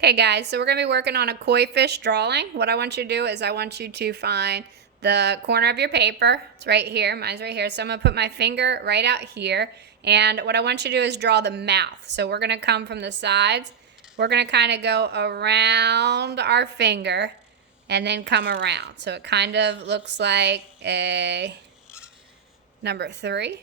Okay guys, so we're going to be working on a koi fish drawing. What I want you to do is I want you to find the corner of your paper. It's right here. Mine's right here. So I'm going to put my finger right out here. And what I want you to do is draw the mouth. So we're going to come from the sides. We're going to kind of go around our finger and then come around. So it kind of looks like a number 3.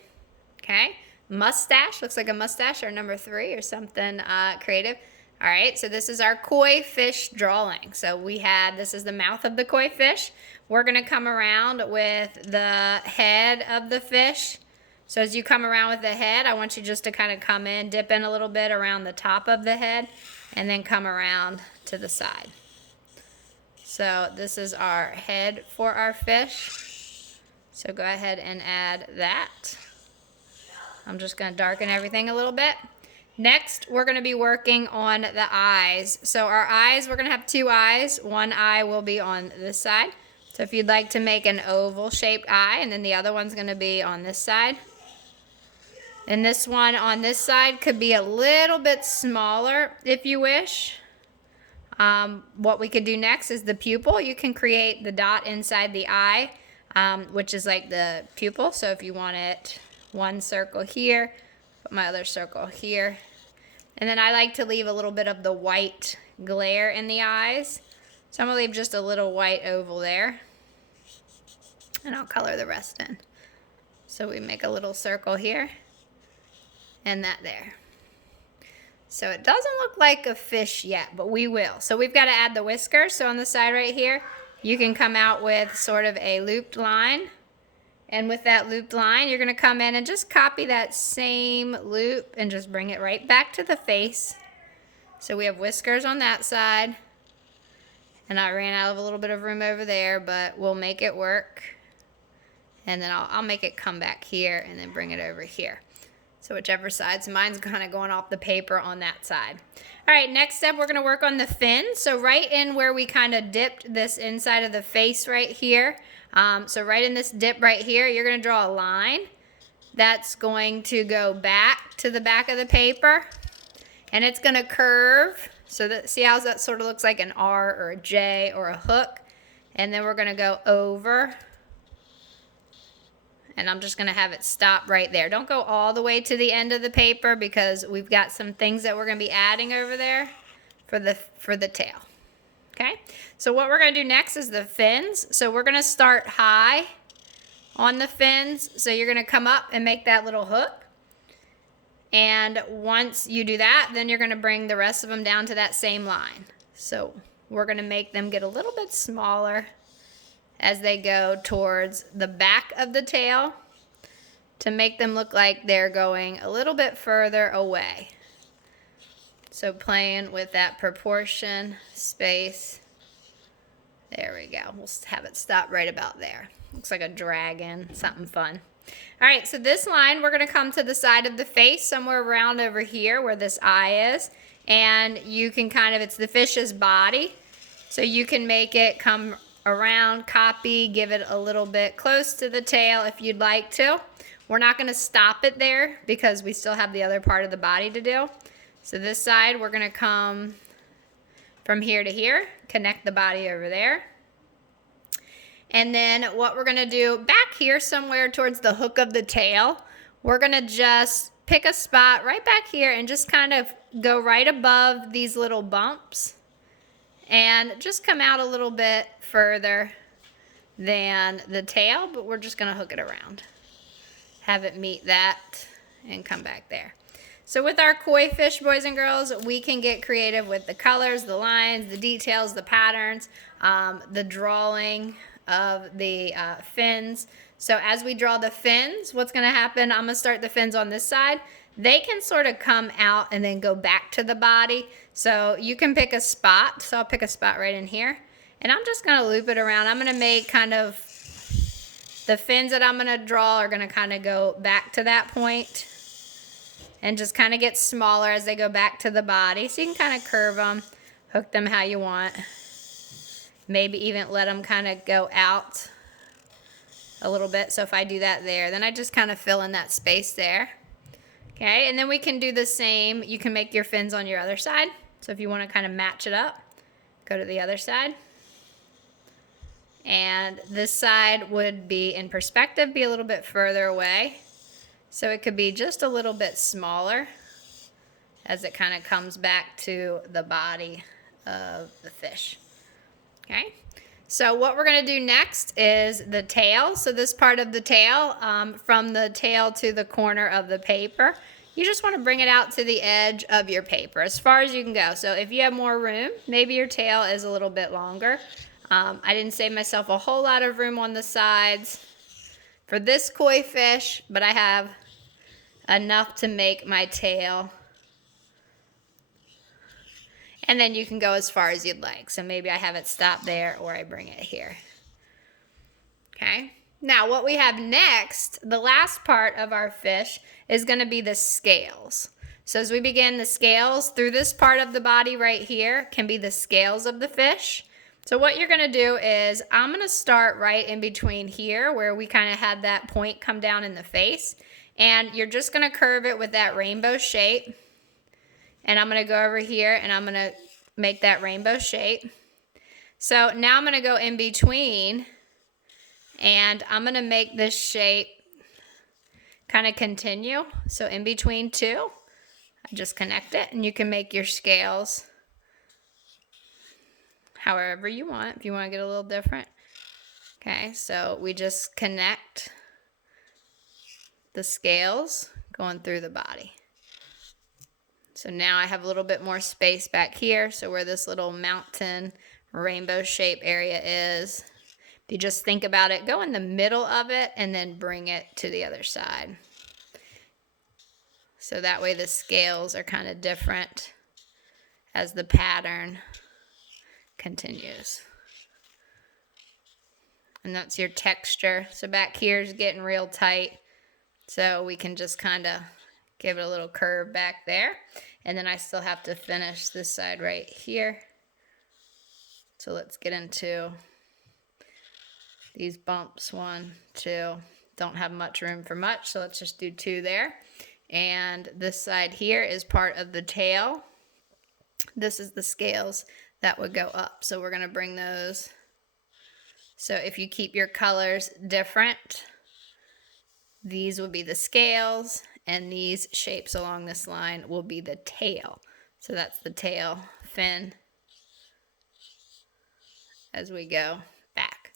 Okay. Mustache. Looks like a mustache or number 3 or something creative. All right, so this is our koi fish drawing. So this is the mouth of the koi fish. We're gonna come around with the head of the fish. So as you come around with the head, I want you just to kind of come in, dip in a little bit around the top of the head, and then come around to the side. So this is our head for our fish. So go ahead and add that. I'm just gonna darken everything a little bit. Next, we're going to be working on the eyes. So our eyes, we're going to have 2 eyes. One eye will be on this side. So if you'd like to make an oval shaped eye, and then the other one's going to be on this side. And this one on this side could be a little bit smaller if you wish. What we could do next is the pupil. You can create the dot inside the eye, which is like the pupil. So if you want it, one circle here, put my other circle here. And then I like to leave a little bit of the white glare in the eyes. So I'm going to leave just a little white oval there. And I'll color the rest in. So we make a little circle here. And that there. So it doesn't look like a fish yet, but we will. So we've got to add the whiskers. So on the side right here, you can come out with sort of a looped line. And with that looped line, you're going to come in and just copy that same loop and just bring it right back to the face. So we have whiskers on that side. And I ran out of a little bit of room over there, but we'll make it work. And then I'll make it come back here and then bring it over here. So whichever side. So mine's kind of going off the paper on that side. All right, next step, we're going to work on the fin. So right in where we kind of dipped this inside of the face right here. So right in this dip right here, you're going to draw a line that's going to go back to the back of the paper. And it's going to curve. So see how that sort of looks like an R or a J or a hook. And then we're going to go over. And I'm just going to have it stop right there. Don't go all the way to the end of the paper because we've got some things that we're going to be adding over there for the tail. Okay, so what we're going to do next is the fins. So we're going to start high on the fins. So you're going to come up and make that little hook. And once you do that, then you're going to bring the rest of them down to that same line. So we're going to make them get a little bit smaller as they go towards the back of the tail to make them look like they're going a little bit further away. So playing with that proportion, space. There we go. We'll have it stop right about there. Looks like a dragon, something fun. All right, so this line, we're going to come to the side of the face, somewhere around over here where this eye is. And you can kind of, it's the fish's body. So you can make it come around, copy, give it a little bit close to the tail if you'd like to. We're not going to stop it there because we still have the other part of the body to do. So this side, we're going to come from here to here, connect the body over there. And then what we're going to do back here somewhere towards the hook of the tail, we're going to just pick a spot right back here and just kind of go right above these little bumps and just come out a little bit further than the tail, but we're just going to hook it around. Have it meet that and come back there. So with our koi fish, boys and girls, we can get creative with the colors, the lines, the details, the patterns, the drawing of the fins. So as we draw the fins, what's going to happen, I'm going to start the fins on this side. They can sort of come out and then go back to the body. So you can pick a spot. So I'll pick a spot right in here. And I'm just going to loop it around. I'm going to make kind of, the fins that I'm going to draw are going to kind of go back to that point. And just kind of get smaller as they go back to the body. So you can kind of curve them, hook them how you want. Maybe even let them kind of go out a little bit. So if I do that there, then I just kind of fill in that space there. Okay, and then we can do the same. You can make your fins on your other side. So if you want to kind of match it up, go to the other side. And this side would be in perspective, be a little bit further away. So it could be just a little bit smaller as it kind of comes back to the body of the fish. Okay, so what we're going to do next is the tail. So this part of the tail, from the tail to the corner of the paper, you just want to bring it out to the edge of your paper as far as you can go. So if you have more room, maybe your tail is a little bit longer. I didn't save myself a whole lot of room on the sides for this koi fish, but I have enough to make my tail. And then you can go as far as you'd like. So maybe I have it stop there or I bring it here. Okay. Now what we have next, the last part of our fish, is going to be the scales. So as we begin, the scales through this part of the body right here can be the scales of the fish. So what you're going to do is I'm going to start right in between here where we kind of had that point come down in the face. And you're just going to curve it with that rainbow shape. And I'm going to go over here and I'm going to make that rainbow shape. So now I'm going to go in between and I'm going to make this shape kind of continue. So in between two, I just connect it and you can make your scales however you want, if you want to get a little different. Okay, so we just connect the scales going through the body. So now I have a little bit more space back here. So where this little mountain rainbow shape area is, if you just think about it, go in the middle of it and then bring it to the other side. So that way the scales are kind of different as the pattern continues. And that's your texture. So back here is getting real tight. So we can just kind of give it a little curve back there. And then I still have to finish this side right here. So let's get into these bumps. 1, 2. Don't have much room for much, so let's just do 2 there. And this side here is part of the tail. This is the scales that would go up. So we're going to bring those. So if you keep your colors different, these will be the scales, and these shapes along this line will be the tail. So that's the tail fin as we go back.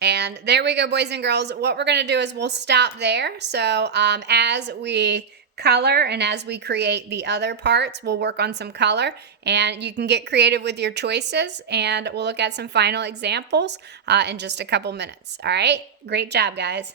And there we go, boys and girls. What we're going to do is we'll stop there. So as we color and as we create the other parts, we'll work on some color, and you can get creative with your choices, and we'll look at some final examples in just a couple minutes. All right, great job, guys.